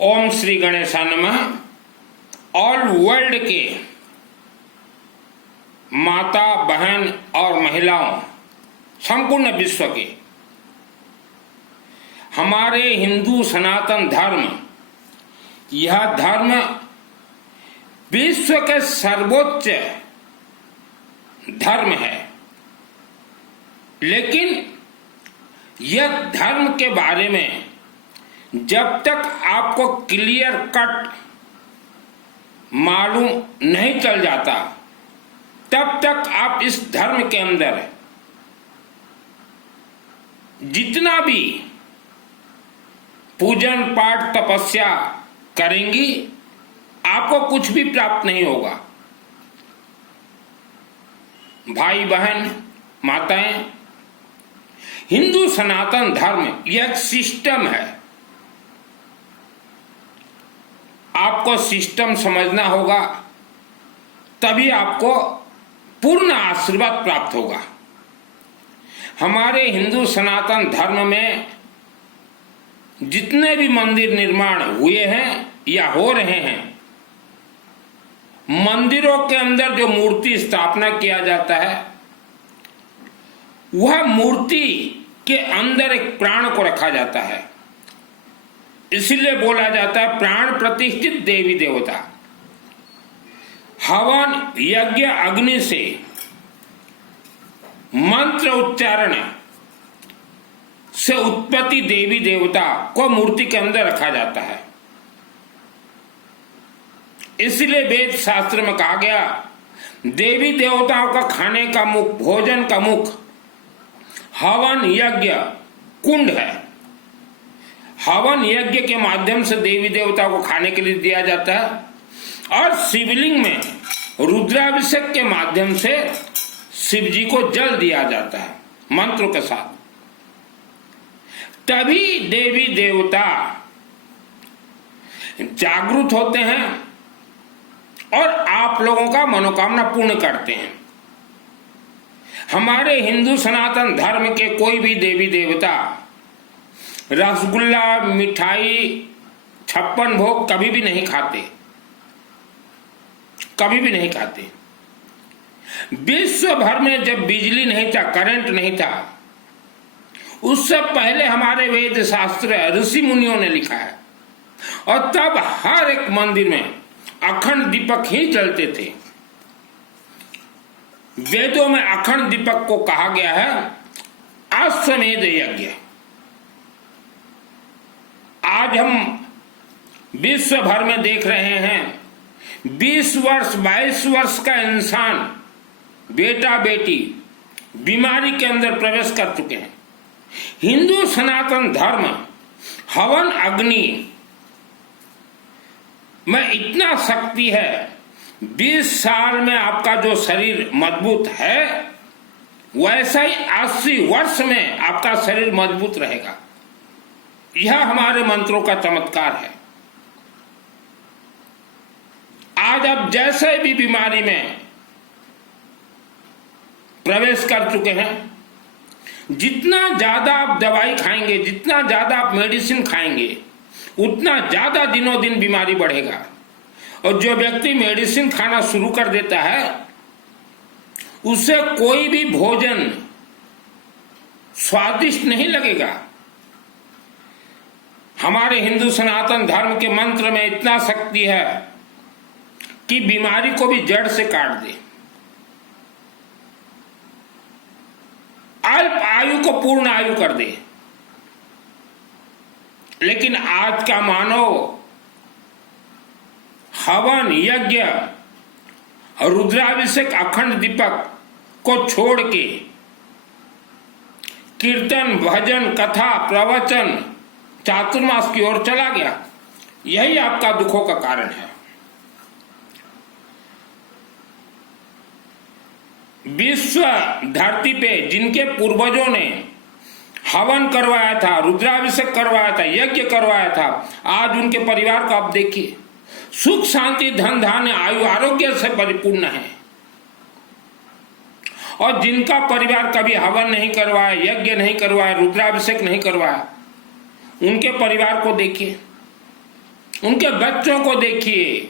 ओम श्री गणेशाय नमः। All world के माता बहन और महिलाओं, संपूर्ण विश्व के, हमारे हिंदू सनातन धर्म, यह धर्म विश्व के सर्वोच्च धर्म है। लेकिन यह धर्म के बारे में जब तक आपको क्लियर कट मालूम नहीं चल जाता, तब तक आप इस धर्म के अंदर जितना भी पूजन पाठ तपस्या करेंगी, आपको कुछ भी प्राप्त नहीं होगा। भाई बहन माताएं, हिंदू सनातन धर्म यह एक सिस्टम है। आपको सिस्टम समझना होगा, तभी आपको पूर्ण आशीर्वाद प्राप्त होगा। हमारे हिंदू सनातन धर्म में जितने भी मंदिर निर्माण हुए हैं या हो रहे हैं, मंदिरों के अंदर जो मूर्ति स्थापना किया जाता है, वह मूर्ति के अंदर एक प्राण को रखा जाता है। इसलिए बोला जाता है प्राण प्रतिष्ठित देवी देवता। हवन यज्ञ अग्नि से मंत्र उच्चारण से उत्पत्ति देवी देवता को मूर्ति के अंदर रखा जाता है। इसलिए वेद शास्त्र में कहा गया, देवी देवताओं का खाने का मुख, भोजन का मुख हवन यज्ञ कुंड है। हवन यज्ञ के माध्यम से देवी देवताओं को खाने के लिए दिया जाता है और शिवलिंग में रुद्राभिषेक के माध्यम से शिव जी को जल दिया जाता है मंत्रों के साथ। तभी देवी देवता जागृत होते हैं और आप लोगों का मनोकामना पूर्ण करते हैं। हमारे हिंदू सनातन धर्म के कोई भी देवी देवता रसगुल्ला, मिठाई, 56 भोग कभी भी नहीं खाते, कभी भी नहीं खाते। विश्व भर में जब बिजली नहीं था, करंट नहीं था, उससे पहले हमारे वेद शास्त्र ऋषि मुनियों ने लिखा है, और तब हर एक मंदिर में अखंड दीपक ही जलते थे। वेदों में अखंड दीपक को कहा गया है अश्वमेध यज्ञ। आज हम विश्व भर में देख रहे हैं 20 वर्ष 22 वर्ष का इंसान, बेटा बेटी बीमारी के अंदर प्रवेश कर चुके हैं। हिंदू सनातन धर्म हवन अग्नि में इतना शक्ति है, 20 साल में आपका जो शरीर मजबूत है, वैसा ही 80 वर्ष में आपका शरीर मजबूत रहेगा। यह हमारे मंत्रों का चमत्कार है। आज आप जैसे भी बीमारी में प्रवेश कर चुके हैं, जितना ज्यादा आप दवाई खाएंगे, जितना ज्यादा आप मेडिसिन खाएंगे, उतना ज्यादा दिनों दिन बीमारी बढ़ेगा। और जो व्यक्ति मेडिसिन खाना शुरू कर देता है, उसे कोई भी भोजन स्वादिष्ट नहीं लगेगा। हमारे हिंदू सनातन धर्म के मंत्र में इतना शक्ति है कि बीमारी को भी जड़ से काट दे, अल्प आयु को पूर्ण आयु कर दे। लेकिन आज का मानव हवन यज्ञ रुद्राभिषेक अखंड दीपक को छोड़ के कीर्तन भजन कथा प्रवचन चातुर्मास की ओर चला गया। यही आपका दुखों का कारण है। विश्व धरती पे जिनके पूर्वजों ने हवन करवाया था, रुद्राभिषेक करवाया था, यज्ञ करवाया था, आज उनके परिवार को आप देखिए, सुख शांति धन धान्य आयु आरोग्य से परिपूर्ण है। और जिनका परिवार कभी हवन नहीं करवाया, यज्ञ नहीं करवाया, रुद्राभिषेक नहीं करवाया, उनके परिवार को देखिए, उनके बच्चों को देखिए,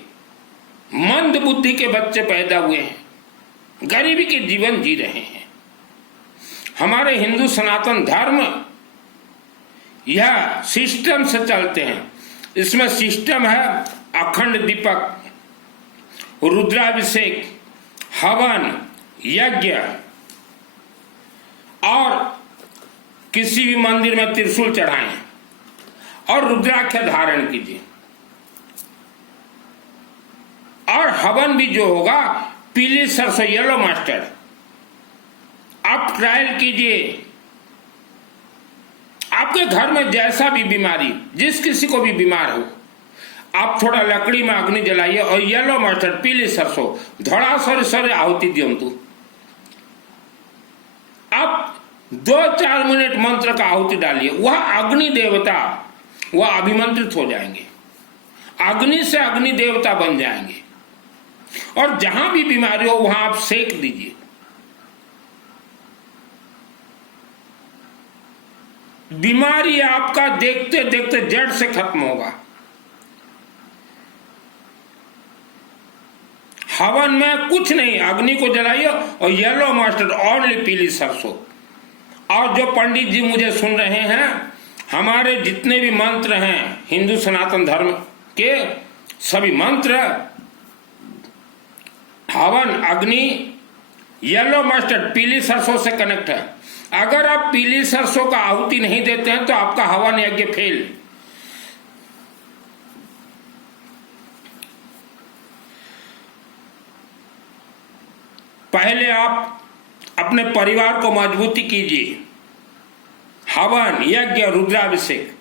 मंद बुद्धि के बच्चे पैदा हुए हैं, गरीबी के जीवन जी रहे हैं। हमारे हिंदू सनातन धर्म यह सिस्टम से चलते हैं। इसमें सिस्टम है अखंड दीपक, रुद्राभिषेक, हवन, यज्ञ, और किसी भी मंदिर में त्रिशूल चढ़ाएं और रुद्राक्ष धारण कीजिए। और हवन भी जो होगा पीली सरसों, येलो मस्टर्ड, आप ट्रायल कीजिए। आपके घर में जैसा भी बीमारी, जिस किसी को भी बीमार हो, आप थोड़ा लकड़ी में अग्नि जलाइए और येलो मस्टर्ड, पीली सरसों, धड़ा सर आहुति दियंतु। आप 2-4 मिनट मंत्र का आहुति डालिए, वह अग्नि देवता वह अभिमंत्रित हो जाएंगे, अग्नि से अग्नि देवता बन जाएंगे। और जहां भी बीमारी हो वहां आप सेक दीजिए। बीमारी आपका देखते देखते जड़ से खत्म होगा। हवन में कुछ नहीं, अग्नि को जलाइए और येलो मस्टर्ड, ओनली पीली सरसों। और जो पंडित जी मुझे सुन रहे हैं, हमारे जितने भी मंत्र हैं हिंदू सनातन धर्म के, सभी मंत्र हवन, अग्नि, येलो मस्टर्ड, पीली सरसों से कनेक्ट है। अगर आप पीली सरसों का आहुति नहीं देते हैं तो आपका हवन यज्ञ फेल। पहले आप अपने परिवार को मजबूती कीजिए। हवन, यज्ञ, रुद्राभिषेक।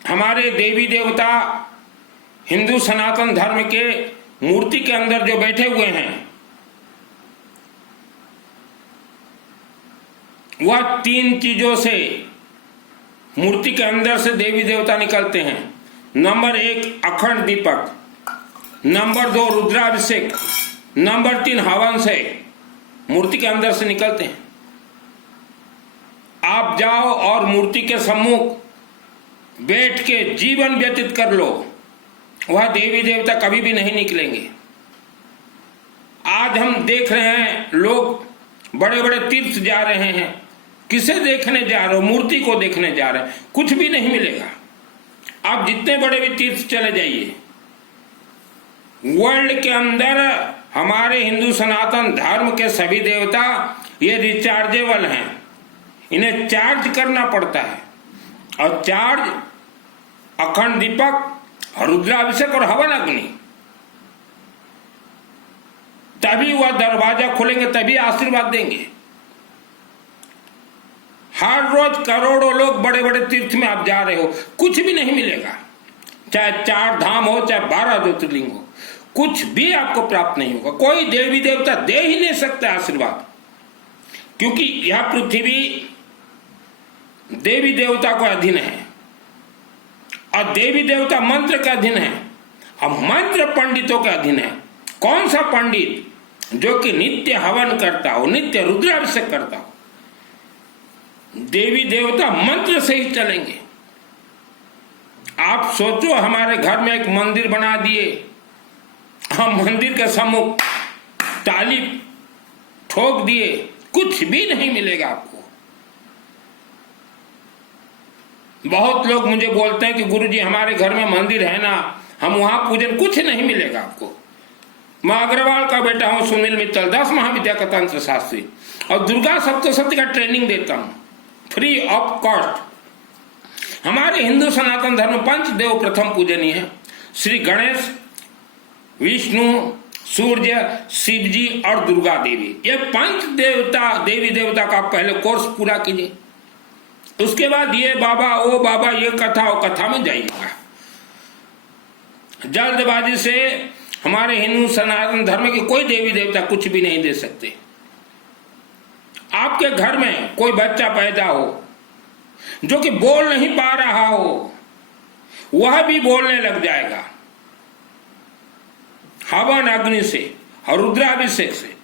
हमारे देवी देवता हिंदू सनातन धर्म के मूर्ति के अंदर जो बैठे हुए हैं, वह 3 चीजों से मूर्ति के अंदर से देवी देवता निकलते हैं। नंबर 1 अखंड दीपक, नंबर 2 रुद्राभिषेक, नंबर 3 हवन से मूर्ति के अंदर से निकलते हैं। आप जाओ और मूर्ति के सम्मुख बैठ के जीवन व्यतीत कर लो, वह देवी देवता कभी भी नहीं निकलेंगे। आज हम देख रहे हैं लोग बड़े बड़े तीर्थ जा रहे हैं, किसे देखने जा रहे हो? मूर्ति को देखने जा रहे हैं, कुछ भी नहीं मिलेगा। आप जितने बड़े भी तीर्थ चले जाइए, वर्ल्ड के अंदर हमारे हिंदू सनातन धर्म के सभी देवता ये रिचार्जेबल हैं, इन्हें चार्ज करना पड़ता है। और चार्ज अखंड दीपक, रुद्राभिषेक और हवन अग्नि, तभी वह दरवाजा खोलेंगे, तभी आशीर्वाद देंगे। हर रोज करोड़ों लोग बड़े बड़े तीर्थ में आप जा रहे हो, कुछ भी नहीं मिलेगा। चाहे 4 धाम हो, चाहे 12 ज्योतिर्लिंग हो, कुछ भी आपको प्राप्त नहीं होगा। कोई देवी देवता दे ही नहीं सकता आशीर्वाद, क्योंकि यह पृथ्वी देवी देवता को अधीन है और देवी देवता मंत्र के अधीन है और मंत्र पंडितों के अधीन है। कौन सा पंडित जो कि नित्य हवन करता हो, नित्य रुद्राभिषेक करता हो? देवी देवता मंत्र से ही चलेंगे। आप सोचो, हमारे घर में एक मंदिर बना दिए, हम मंदिर के सम्मुख ताली ठोक दिए, कुछ भी नहीं मिलेगा आपको। बहुत लोग मुझे बोलते हैं कि गुरुजी हमारे घर में मंदिर है ना, हम वहां पूजन, कुछ नहीं मिलेगा आपको। मैं अग्रवाल का बेटा हूं, सुनील मित्तल, 10 महाविद्या का तंत्र शास्त्री, और दुर्गा सप्तशती का ट्रेनिंग देता हूं फ्री ऑफ कॉस्ट। हमारे हिंदू सनातन धर्म 5 देव प्रथम पूजनीय है, श्री गणेश, विष्णु, सूर्य, शिव जी और दुर्गा देवी। ये 5 देवता देवी देवता का पहले कोर्स पूरा कीजिए, उसके बाद ये बाबा ओ बाबा ये कथा ओ कथा में जाइएगा। जल्दबाजी से हमारे हिंदू सनातन धर्म के कोई देवी देवता कुछ भी नहीं दे सकते। आपके घर में कोई बच्चा पैदा हो जो कि बोल नहीं पा रहा हो, वह भी बोलने लग जाएगा हवन अग्नि से और रुद्राभिषेक से,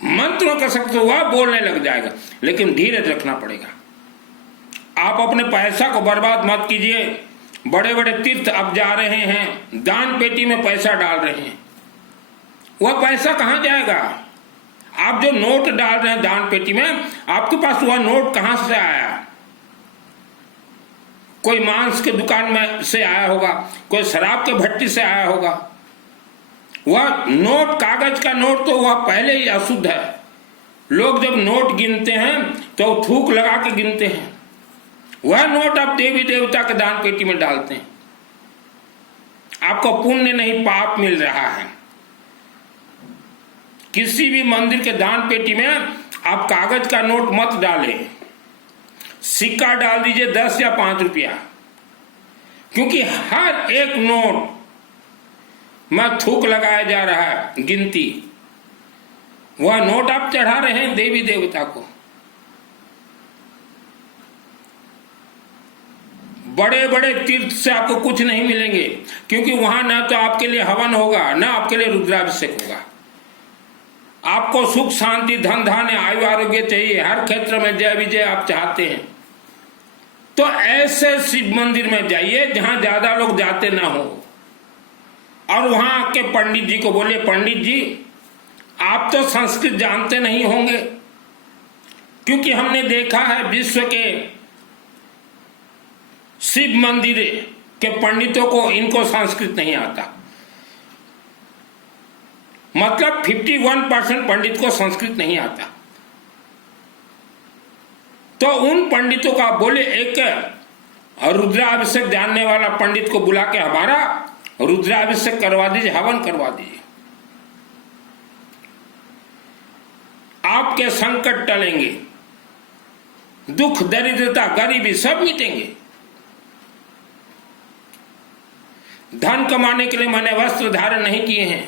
मंत्रों का शक्ति, वह बोलने लग जाएगा। लेकिन धीरज रखना पड़ेगा। आप अपने पैसा को बर्बाद मत कीजिए। बड़े बड़े तीर्थ आप जा रहे हैं, दान पेटी में पैसा डाल रहे हैं, वह पैसा कहां जाएगा? आप जो नोट डाल रहे हैं दान पेटी में, आपके पास वह नोट कहां से आया? कोई मांस के दुकान में से आया होगा, कोई शराब के भट्टी से आया होगा। वह नोट, कागज का नोट तो वह पहले ही अशुद्ध है। लोग जब नोट गिनते हैं तो थूक लगा के गिनते हैं। वह नोट आप देवी देवता के दान पेटी में डालते हैं, आपको पुण्य नहीं पाप मिल रहा है। किसी भी मंदिर के दान पेटी में आप कागज का नोट मत डालें, सिक्का डाल दीजिए 10 या 5 रुपया, क्योंकि हर एक नोट में थूक लगाया जा रहा है गिनती। वह नोट आप चढ़ा रहे हैं देवी देवता को। बड़े बड़े तीर्थ से आपको कुछ नहीं मिलेंगे, क्योंकि वहां ना तो आपके लिए हवन होगा, ना आपके लिए रुद्राभिषेक होगा। आपको सुख शांति धन धान्य आयु आरोग्य चाहिए, हर क्षेत्र में जय विजय आप चाहते हैं, तो ऐसे शिव मंदिर में जाइए जहां ज्यादा लोग जाते ना हो, और वहां के पंडित जी को बोलिए, पंडित जी आप तो संस्कृत जानते नहीं होंगे, क्योंकि हमने देखा है विश्व के शिव मंदिर के पंडितों को, इनको संस्कृत नहीं आता। मतलब 51% पंडित को संस्कृत नहीं आता। तो उन पंडितों का बोले, एक रुद्राभिषेक जानने वाला पंडित को बुला के हमारा रुद्राभिषेक करवा दीजिए, हवन करवा दीजिए, आपके संकट टलेंगे, दुख दरिद्रता गरीबी सब मिटेंगे। धन कमाने के लिए मैंने वस्त्र धारण नहीं किए हैं।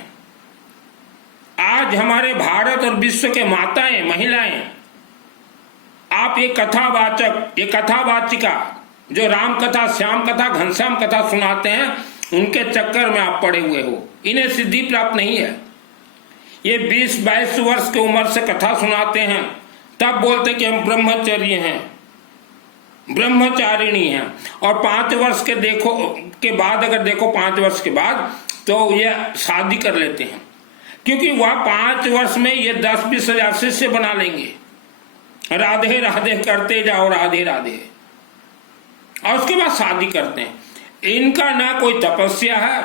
आज हमारे भारत और विश्व के माताएं महिलाएं, आप ये कथावाचक, ये कथावाचिका जो राम कथा, श्याम कथा, घनश्याम कथा सुनाते हैं, उनके चक्कर में आप पड़े हुए हो। इन्हें सिद्धि प्राप्त नहीं है। ये 20-22 वर्ष की उम्र से कथा सुनाते हैं, तब बोलते कि हम ब्रह्मचर्य हैं, ब्रह्मचारिणी हैं, और 5 वर्ष के बाद अगर देखो 5 वर्ष के बाद तो ये शादी कर लेते हैं, क्योंकि वह 5 वर्ष में ये 10-20 हजार शिष्य बना लेंगे। राधे राधे करते जाओ, राधे राधे, और उसके बाद शादी करते हैं। इनका ना कोई तपस्या है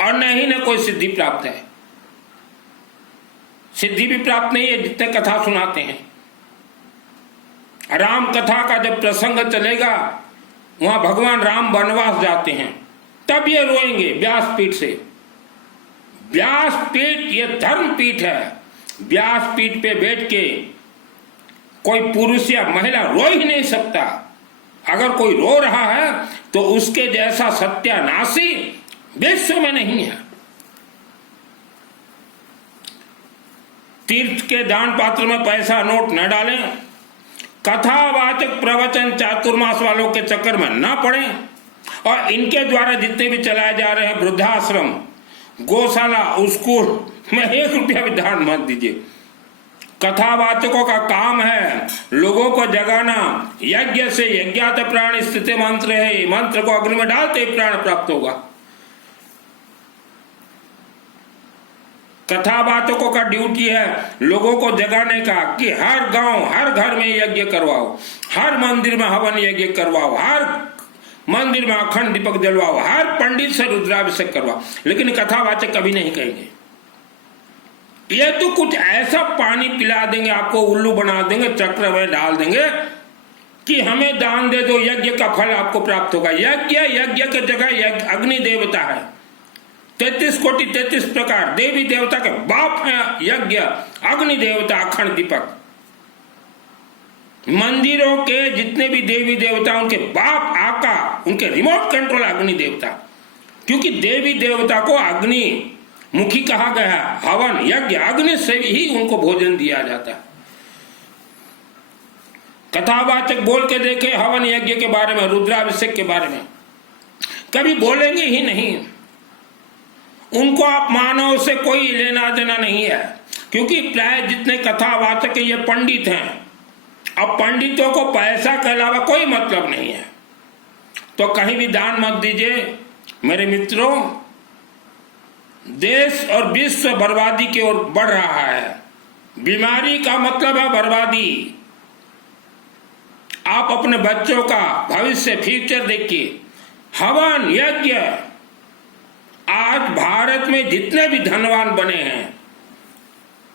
और न ही ना कोई सिद्धि प्राप्त है। सिद्धि भी प्राप्त नहीं है जितने कथा सुनाते हैं। राम कथा का जब प्रसंग चलेगा, वहां भगवान राम वनवास जाते हैं, तब ये रोएंगे व्यासपीठ से। व्यासपीठ ये धर्म पीठ है। व्यासपीठ पे बैठ के कोई पुरुष या महिला रो ही नहीं सकता। अगर कोई रो रहा है तो उसके जैसा सत्यानाशी विश्व में नहीं है। तीर्थ के दान पात्र में पैसा नोट न डालें, कथावाचक प्रवचन चातुर्मास वालों के चक्कर में न पड़ें, और इनके द्वारा जितने भी चलाए जा रहे हैं वृद्धाश्रम, गौशाला, स्कूल में 1 रुपया भी दान मत दीजिए। कथावाचकों का काम है लोगों को जगाना। यज्ञ से यज्ञात प्राण स्थिति मंत्र है, मंत्र को अग्नि में डालते ही प्राण प्राप्त होगा। कथावाचकों का ड्यूटी है लोगों को जगाने का, कि हर गांव हर घर में यज्ञ करवाओ, हर मंदिर में हवन यज्ञ करवाओ, हर मंदिर में अखंड दीपक जलवाओ, हर पंडित से रुद्राभिषेक करवाओ। लेकिन कथावाचक कभी नहीं कहेंगे। ये तो कुछ ऐसा पानी पिला देंगे, आपको उल्लू बना देंगे, चक्र में डाल देंगे कि हमें दान दे दो, यज्ञ का फल आपको प्राप्त होगा। यज्ञ के जगह अग्नि देवता है। 33 कोटि 33 प्रकार देवी देवता के बाप है यज्ञ, अग्नि देवता, अखंड दीपक। मंदिरों के जितने भी देवी देवता, उनके बाप आका, उनके रिमोट कंट्रोल अग्नि देवता, क्योंकि देवी देवता को अग्नि मुखी कहा गया। हवन यज्ञ अग्नि से ही उनको भोजन दिया जाता है। कथावाचक बोल के देखे हवन यज्ञ के बारे में, रुद्राभिषेक के बारे में, कभी बोलेंगे ही नहीं। उनको आप मानव से कोई लेना देना नहीं है, क्योंकि प्राय जितने कथावाचक ये पंडित हैं, अब पंडितों को पैसा के अलावा कोई मतलब नहीं है, तो कहीं भी दान मत दीजिए मेरे मित्रों। देश और विश्व बर्बादी की ओर बढ़ रहा है। बीमारी का मतलब है बर्बादी। आप अपने बच्चों का भविष्य, फ्यूचर देखिए। हवन यज्ञ, आज भारत में जितने भी धनवान बने हैं,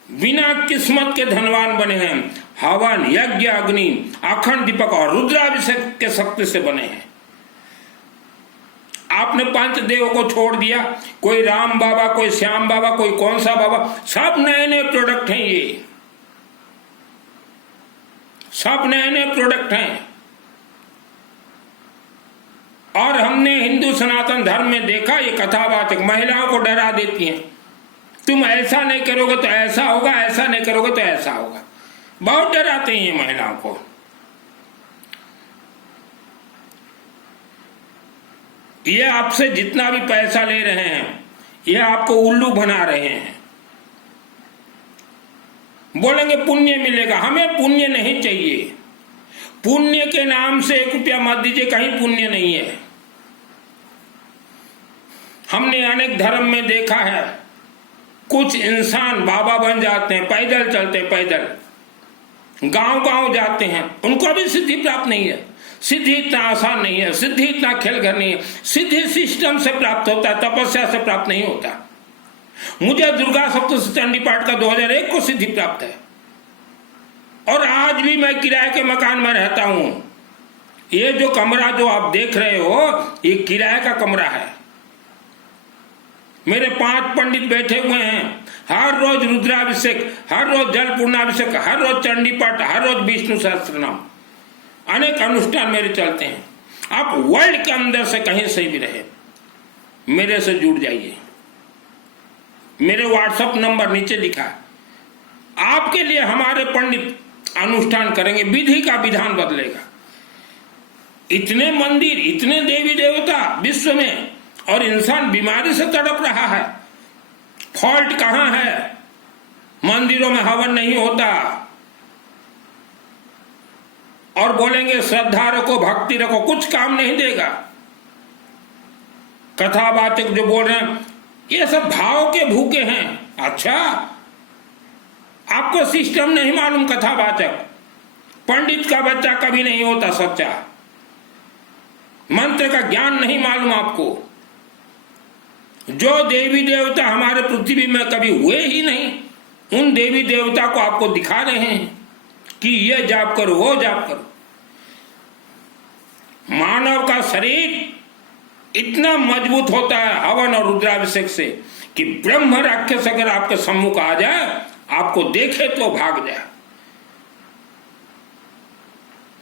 बिना किस्मत के धनवान बने हैं, हवन यज्ञ अग्नि अखंड दीपक और रुद्राभिषेक के शक्ति से बने हैं। आपने पंच देव को छोड़ दिया, कोई राम बाबा, कोई श्याम बाबा, कोई कौन सा बाबा, सब नए नए प्रोडक्ट हैं। ये सब नए नए प्रोडक्ट हैं। और हमने हिंदू सनातन धर्म में देखा, ये कथावाचक महिलाओं को डरा देती हैं। तुम ऐसा नहीं करोगे तो ऐसा होगा, ऐसा नहीं करोगे तो ऐसा होगा। बहुत डराते हैं ये महिलाओं को। ये आपसे जितना भी पैसा ले रहे हैं, ये आपको उल्लू बना रहे हैं। बोलेंगे पुण्य मिलेगा, हमें पुण्य नहीं चाहिए। पुण्य के नाम से 1 रुपया मत दीजिए, कहीं पुण्य नहीं है। हमने अनेक धर्म में देखा है, कुछ इंसान बाबा बन जाते हैं, पैदल चलते हैं, पैदल गांव गांव जाते हैं, उनको भी सिद्धि प्राप्त नहीं है। सिद्धि इतना आसान नहीं है, सिद्धि इतना खेलघर नहीं है। सिद्धि सिस्टम से प्राप्त होता है, तपस्या से प्राप्त नहीं होता। मुझे दुर्गा सप्तशती चंडी पाठ का 2001 को सिद्धि प्राप्त है, और आज भी मैं किराए के मकान में रहता हूं। ये जो कमरा जो आप देख रहे हो, ये किराए का कमरा है। मेरे 5 पंडित बैठे हुए हैं, हर रोज रुद्राभिषेक, हर रोज जल पूर्णाभिषेक, हर रोज चंडी पाठ, हर रोज विष्णु सहस्त्र नाम, अनेक अनुष्ठान मेरे चलते हैं। आप वर्ल्ड के अंदर से कहीं से भी रहे, मेरे से जुड़ जाइए। मेरे व्हाट्सएप नंबर नीचे लिखा है। आपके लिए हमारे पंडित अनुष्ठान करेंगे, विधि का विधान बदलेगा। इतने मंदिर, इतने देवी देवता विश्व में, और इंसान बीमारी से तड़प रहा है। फॉल्ट कहां है? मंदिरों में हवन नहीं होता, और बोलेंगे श्रद्धा रखो, भक्ति रखो, कुछ काम नहीं देगा। कथावाचक जो बोल रहे हैं, ये सब भाव के भूखे हैं। अच्छा, आपको सिस्टम नहीं मालूम। कथावाचक, पंडित का बच्चा कभी नहीं होता सच्चा। मंत्र का ज्ञान नहीं मालूम आपको। जो देवी देवता हमारे पृथ्वी में कभी हुए ही नहीं, उन देवी देवता को आपको दिखा रहे हैं कि ये जाप करो, वो जाप करो। मानव का शरीर इतना मजबूत होता है हवन और रुद्राभिषेक से कि ब्रह्म राक्षस अगर आपके सम्मुख आ जाए, आपको देखे तो भाग जाए।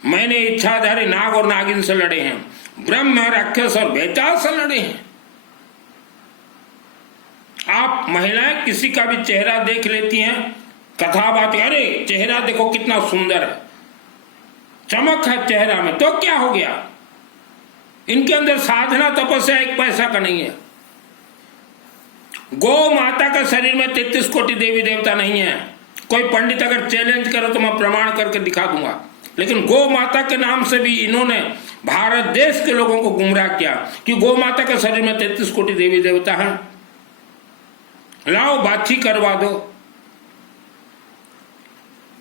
मैंने इच्छाधारी नाग और नागिन से लड़े हैं, ब्रह्म राक्षस और बेताल से लड़े हैं। आप महिलाएं किसी का भी चेहरा देख लेती हैं, कथा बात, अरे चेहरा देखो कितना सुंदर है, चमक है चेहरा में, तो क्या हो गया? इनके अंदर साधना तपस्या 1 पैसा का नहीं है। गौ माता का शरीर में 33 कोटि देवी देवता नहीं है। कोई पंडित अगर चैलेंज करे तो मैं प्रमाण करके दिखा दूंगा, लेकिन गौ माता के नाम से भी इन्होंने भारत देश के लोगों को गुमराह किया कि गौ माता के शरीर में 33 कोटि देवी देवता है। लाओ बाछी करवा दो।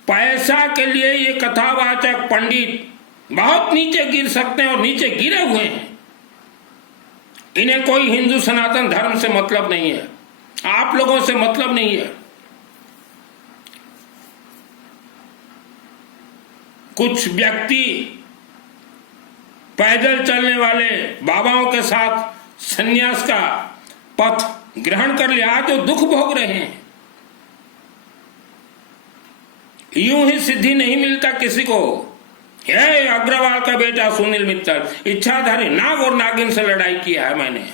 पैसा के लिए ये कथावाचक पंडित बहुत नीचे गिर सकते हैं, और नीचे गिरे हुए हैं। इन्हें कोई हिंदू सनातन धर्म से मतलब नहीं है, आप लोगों से मतलब नहीं है। कुछ व्यक्ति पैदल चलने वाले बाबाओं के साथ संन्यास का पथ ग्रहण कर लिया, जो दुख भोग रहे हैं। यूं ही सिद्धि नहीं मिलता किसी को। ये अग्रवाल का बेटा सुनील मित्तल, इच्छाधारी नाग और नागिन से लड़ाई किया है मैंने,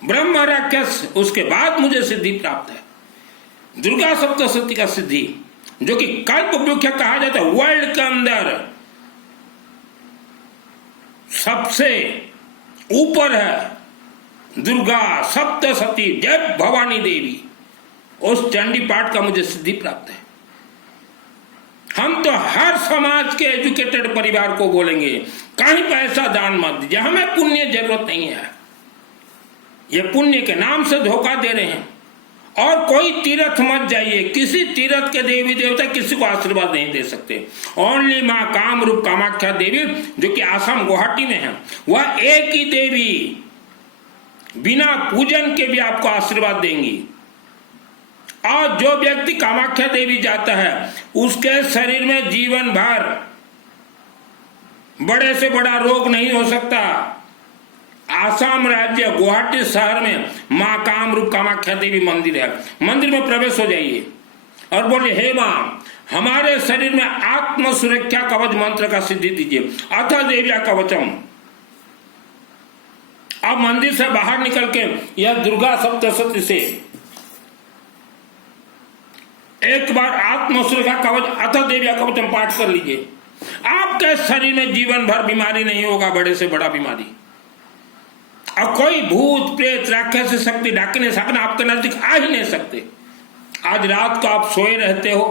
ब्रह्म राक्षस, उसके बाद मुझे सिद्धि प्राप्त है। दुर्गा सप्तशती का सिद्धि, जो कि कल्प वृक्ष कहा जाता है, वर्ल्ड के अंदर सबसे ऊपर है। दुर्गा सप्तशती जय भवानी देवी, उस चंडी पाठ का मुझे सिद्धि प्राप्त है। हम तो हर समाज के एजुकेटेड परिवार को बोलेंगे कहीं पैसा दान मत दीजिए, हमें पुण्य जरूरत नहीं है। ये पुण्य के नाम से धोखा दे रहे हैं। और कोई तीर्थ मत जाइए, किसी तीर्थ के देवी देवता किसी को आशीर्वाद नहीं दे सकते। ओनली माँ कामरूप कामाख्या देवी जो कि आसाम गुवाहाटी में है, वह एक ही देवी बिना पूजन के भी आपको आशीर्वाद देंगी। और जो व्यक्ति कामाख्या देवी जाता है उसके शरीर में जीवन भर बड़े से बड़ा रोग नहीं हो सकता। आसाम राज्य गुवाहाटी शहर में मां कामरूप कामाख्या देवी मंदिर है। मंदिर में प्रवेश हो जाइए और बोले हे मां, हमारे शरीर में आत्म सुरक्षा कवच मंत्र का सिद्धि दीजिए, अथ देव्या कवचम। अब मंदिर से बाहर निकल के यह दुर्गा सप्तशती से एक बार आत्म सुरक्षा कवच अथ देव्या कवचम पाठ कर लीजिए। आपके शरीर में जीवन भर बीमारी नहीं होगा, बड़े से बड़ा बीमारी। और कोई भूत प्रेत राक्षस शक्ति डाकने सकना आपके नजदीक आ ही नहीं सकते। आज रात को आप सोए रहते हो,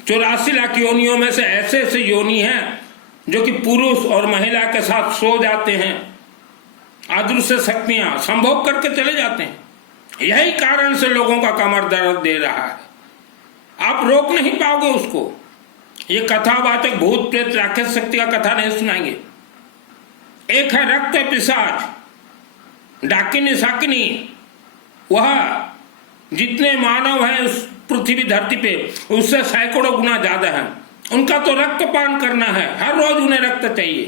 84 लाख योनियों में से ऐसे ऐसे योनि हैं जो कि पुरुष और महिला के साथ सो जाते हैं, अदृश्य शक्तियां संभोग करके चले जाते हैं। यही कारण से लोगों का कमर दर्द दे रहा है। आप रोक नहीं पाओगे उसको। ये कथावाचक भूत प्रेत राक्षस शक्ति का कथा नहीं सुनाएंगे। एक है रक्त पिशाच, डाकिनी शाकिनी, वह जितने मानव हैं उस पृथ्वी धरती पे उससे सैकड़ों गुना ज्यादा है। उनका तो रक्तपान करना है, हर रोज उन्हें रक्त चाहिए।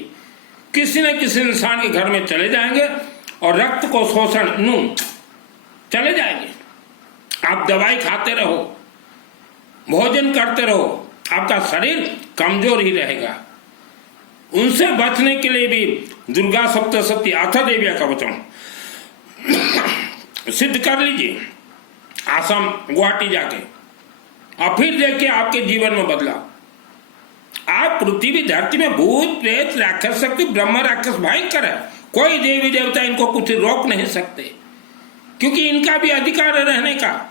किसी न किसी इंसान के घर में चले जाएंगे और रक्त को शोषण चले जाएंगे। आप दवाई खाते रहो, भोजन करते रहो, आपका शरीर कमजोर ही रहेगा। उनसे बचने के लिए भी दुर्गा सप्तशती अथ देव्या कवचम सिद्ध कर लीजिए आसाम गुवाहाटी जाके, और फिर देखिए आपके जीवन में बदलाव। आप पृथ्वी धरती में भूत प्रेत राक्षस शक्ति ब्रह्म राक्षस भयंकर है, कोई देवी देवता इनको कुछ रोक नहीं सकते, क्योंकि इनका भी अधिकार है रहने का।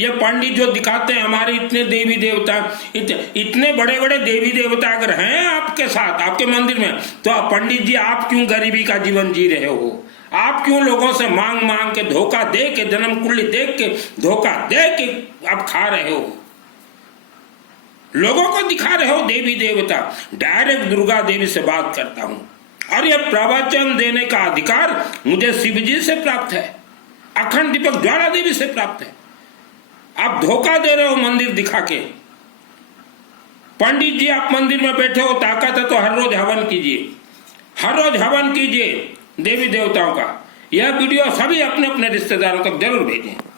ये पंडित जो दिखाते हैं हमारे इतने देवी देवता, इतने बड़े बड़े देवी देवता अगर हैं आपके साथ आपके मंदिर में, तो पंडित जी आप क्यों गरीबी का जीवन जी रहे हो? आप क्यों लोगों से मांग मांग के धोखा दे के, जन्म कुंडली देख के धोखा दे के आप खा रहे हो? लोगों को दिखा रहे हो देवी देवता। डायरेक्ट दुर्गा देवी से बात करता हूं, और यह प्रवचन देने का अधिकार मुझे शिव जी से प्राप्त है, अखंड दीपक ज्वाला देवी से प्राप्त है। आप धोखा दे रहे हो मंदिर दिखा के। पंडित जी आप मंदिर में बैठे हो, ताकत है तो हर रोज हवन कीजिए, हर रोज हवन कीजिए देवी देवताओं का। यह वीडियो सभी अपने अपने रिश्तेदारों तक जरूर भेजें।